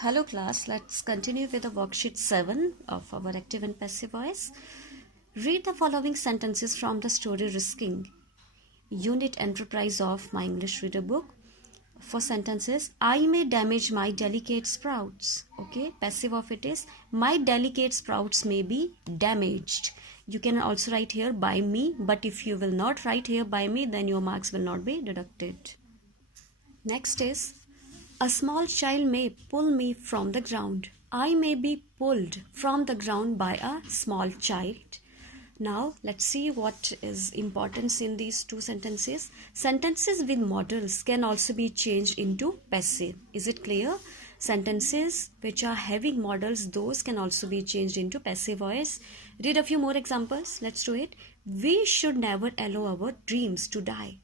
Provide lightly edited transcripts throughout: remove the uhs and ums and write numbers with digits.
Hello class, let's continue with the worksheet 7 of our active and passive voice. Read the following sentences from the story Risking Unit Enterprise of My English Reader book. For sentences, I may damage my delicate sprouts. Okay, passive of it is, my delicate sprouts may be damaged. You can also write here by me, but if you will not write here by me, then your marks will not be deducted. Next is, a small child may pull me from the ground. I may be pulled from the ground by a small child. Now let's see what is importance in these two sentences. Sentences with modals can also be changed into passive. Is it clear? Sentences which are having modals, those can also be changed into passive voice. Read a few more examples. Let's do it. We should never allow our dreams to die.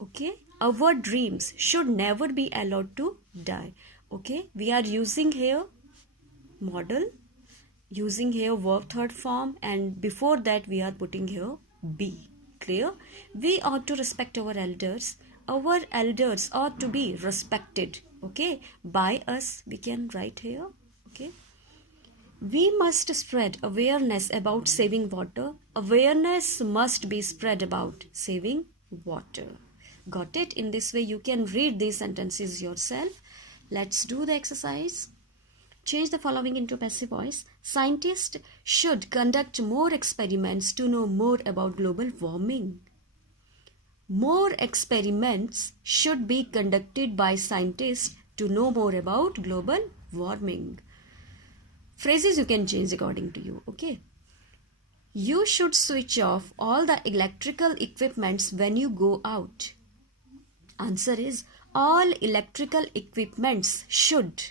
Okay, our dreams should never be allowed to die. Okay, we are using here modal, using here verb third form, and before that we are putting here be. Clear? We ought to respect our elders. Our elders ought to be respected. Okay, by us we can write here. Okay, we must spread awareness about saving water. Awareness must be spread about saving water. Got it? In this way you can read these sentences yourself. Let's do the exercise. Change the following into passive voice. Scientists should conduct more experiments to know more about global warming. More experiments should be conducted by scientists to know more about global warming. Phrases you can change according to you. Okay. You should switch off all the electrical equipments when you go out. Answer is, all electrical equipments should.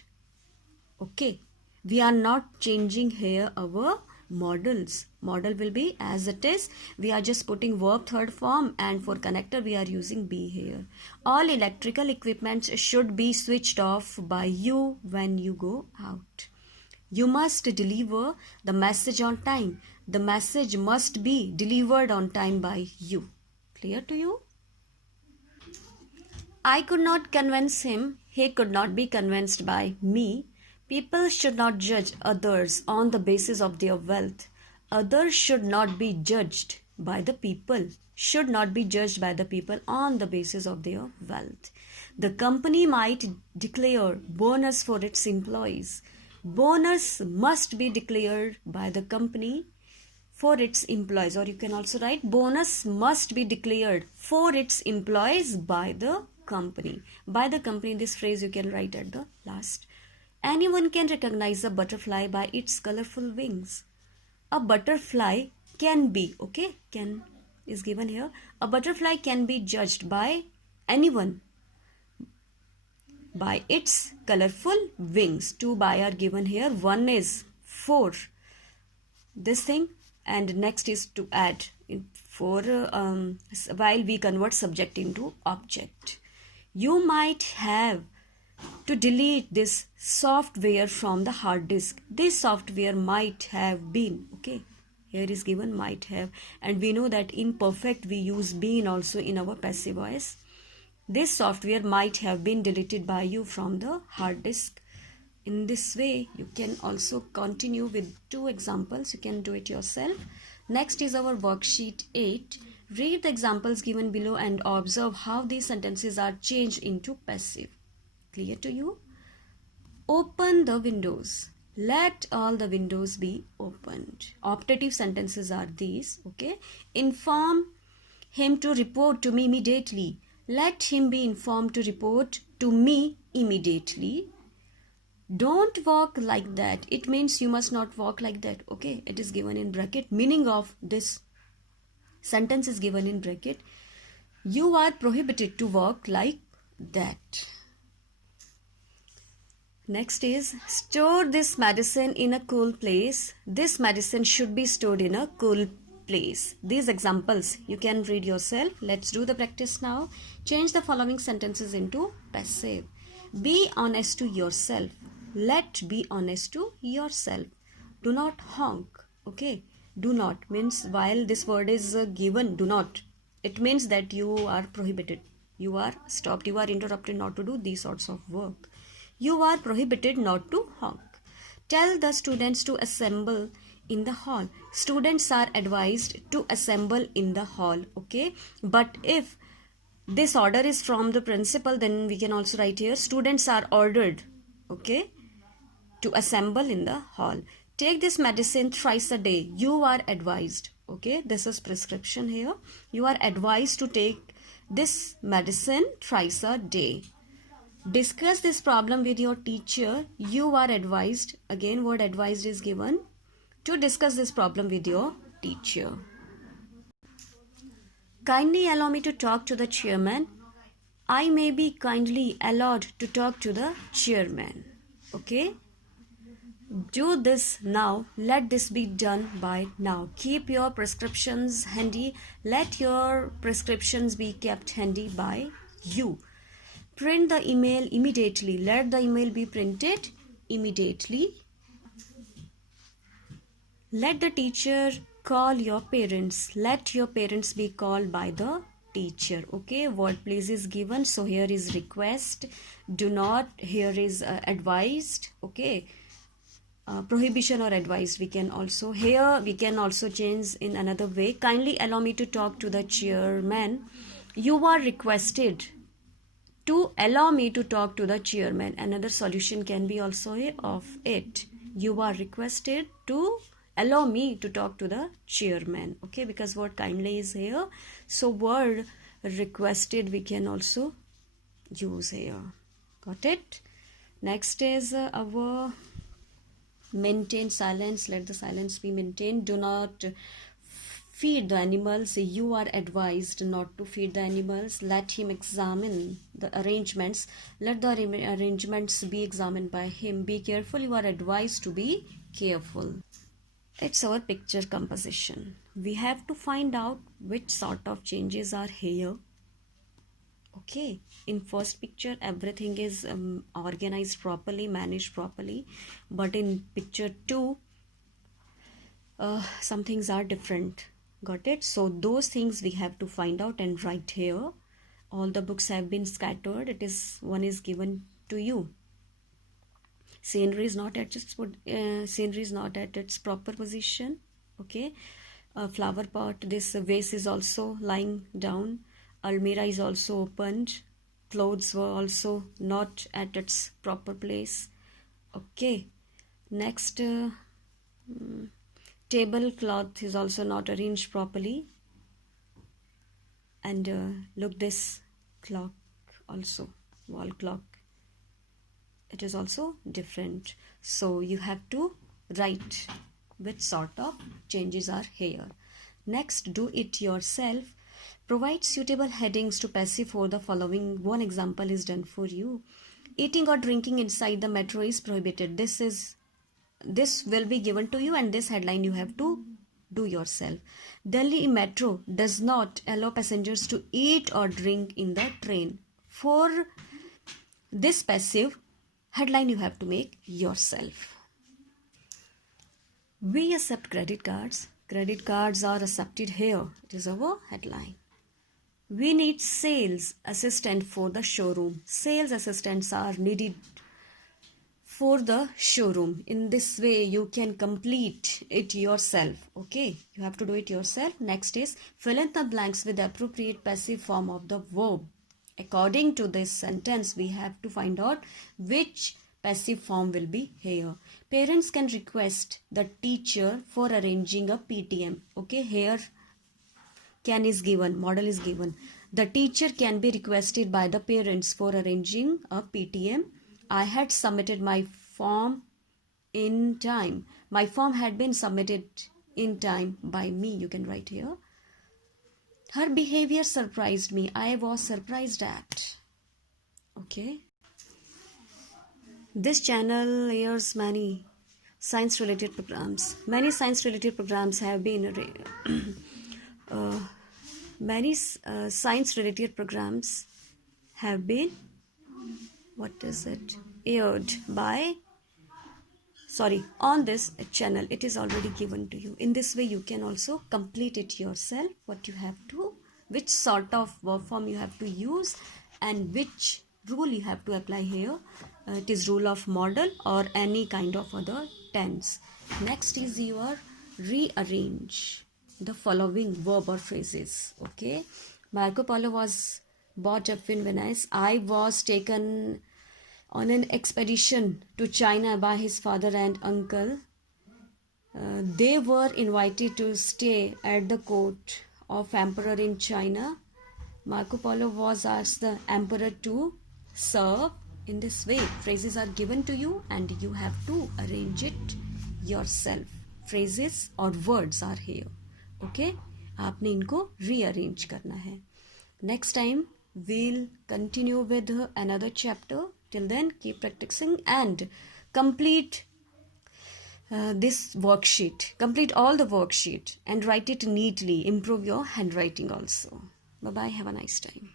Okay, we are not changing here our modals. Modal will be as it is. We are just putting verb third form, and for connector we are using be here. All electrical equipments should be switched off by you when you go out. You must deliver the message on time. The message must be delivered on time by you. Clear to you? I could not convince him. He could not be convinced by me. People should not judge others on the basis of their wealth. Others should not be judged by the people. Should not be judged by the people on the basis of their wealth. The company might declare bonus for its employees. Bonus must be declared by the company for its employees, or you can also write bonus must be declared for its employees by the company. By the company, this phrase you can write at the last. Anyone can recognize a butterfly by its colorful wings. A butterfly can be, okay, can is given here. A butterfly can be judged by anyone by its colorful wings. Two by are given here. One is for this thing, and next is to add for while we convert subject into object. You might have to delete this software from the hard disk. This software might have been, okay, here is given might have, and we know that in perfect we use been also in our passive voice. This software might have been deleted by you from the hard disk. In this way you can also continue with two examples. You can do it yourself. Next is our worksheet 8. Read the examples given below and observe how these sentences are changed into passive. Clear to you? Open the windows. Let all the windows be opened. Optative sentences are these. Okay. Inform him to report to me immediately. Let him be informed to report to me immediately. Don't walk like that. It means you must not walk like that. Okay. It is given in bracket. Meaning of this sentence is given in bracket. You are prohibited to walk like that. Next is, store this medicine in a cool place. This medicine should be stored in a cool place. These examples you can read yourself. Let's do the practice now. Change the following sentences into passive. Be honest to yourself. Let be honest to yourself. Do not honk. Okay. Do not means while this word is given, do not. It means that you are prohibited. You are stopped. You are interrupted not to do these sorts of work. You are prohibited not to honk. Tell the students to assemble in the hall. Students are advised to assemble in the hall. Okay, but if this order is from the principal, then we can also write here students are ordered, okay, to assemble in the hall. Take this medicine thrice a day. You are advised. Okay, this is prescription here. You are advised to take this medicine thrice a day. Discuss this problem with your teacher. You are advised. Again, word advised is given to discuss this problem with your teacher. Kindly allow me to talk to the chairman. I may be kindly allowed to talk to the chairman. Okay. Do this now. Let this be done by now. Keep your prescriptions handy. Let your prescriptions be kept handy by you. Print the email immediately. Let the email be printed immediately. Let the teacher call your parents. Let your parents be called by the teacher. Okay, word please is given. So here is request. Do not. Here is advised. Okay. Prohibition or advised, we can also change in another way. Kindly allow me to talk to the chairman. You are requested to allow me to talk to the chairman. Another solution can be also of it. You are requested to allow me to talk to the chairman. Okay, because word kindly is here, so word requested we can also use here. Got it? Next is our maintain silence. Let the silence be maintained. Do not feed the animals. You are advised not to feed the animals. Let him examine the arrangements. Let the arrangements be examined by him. Be careful. You are advised to be careful. It's our picture composition. We have to find out which sort of changes are here. Okay, in first picture everything is organized properly, managed properly, but in picture 2 some things are different. Got it? So those things we have to find out and write here. All the books have been scattered. It is one is given to you. Scenery is not at its proper position. Okay, flower pot, this vase is also lying down. Almirah is also opened. Clothes were also not at its proper place. Okay. Next, tablecloth is also not arranged properly. And look, this clock also, wall clock. It is also different. So you have to write which sort of changes are here. Next, do it yourself. Provide suitable headings to passive for the following. One example is done for you. Eating or drinking inside the metro is prohibited. This will be given to you, and this headline you have to do yourself. Delhi metro does not allow passengers to eat or drink in the train. For this passive, headline you have to make yourself. We accept credit cards. Credit cards are accepted here. It is our headline. We need sales assistant for the showroom. Sales assistants are needed for the showroom. In this way, you can complete it yourself. Okay, you have to do it yourself. Next is fill in the blanks with the appropriate passive form of the verb. According to this sentence, we have to find out which passive form will be here. Parents can request the teacher for arranging a PTM. Okay, here can is given, model is given. The teacher can be requested by the parents for arranging a PTM. I had submitted my form in time. My form had been submitted in time by me. You can write here. Her behavior surprised me. I was surprised at. Okay. This channel airs many science-related programs. Many science-related programs have been science-related programs have been aired by on this channel. It is already given to you. In this way, you can also complete it yourself. What you have to, which sort of verb form you have to use, and which rule you have to apply here. It is rule of modal or any kind of other tense. Next is your rearrange the following verb or phrases. Okay, Marco Polo was brought up in Venice. I was taken on an expedition to China by his father and uncle. They were invited to stay at the court of emperor in China. Marco Polo was asked the emperor to serve. In this way, phrases are given to you and you have to arrange it yourself. Phrases or words are here. Okay? आपने इनको rearrange करना है. Next time we'll continue with another chapter. Till then, keep practicing and complete this worksheet. Complete all the worksheet and write it neatly. Improve your handwriting also. Bye-bye. Have a nice time.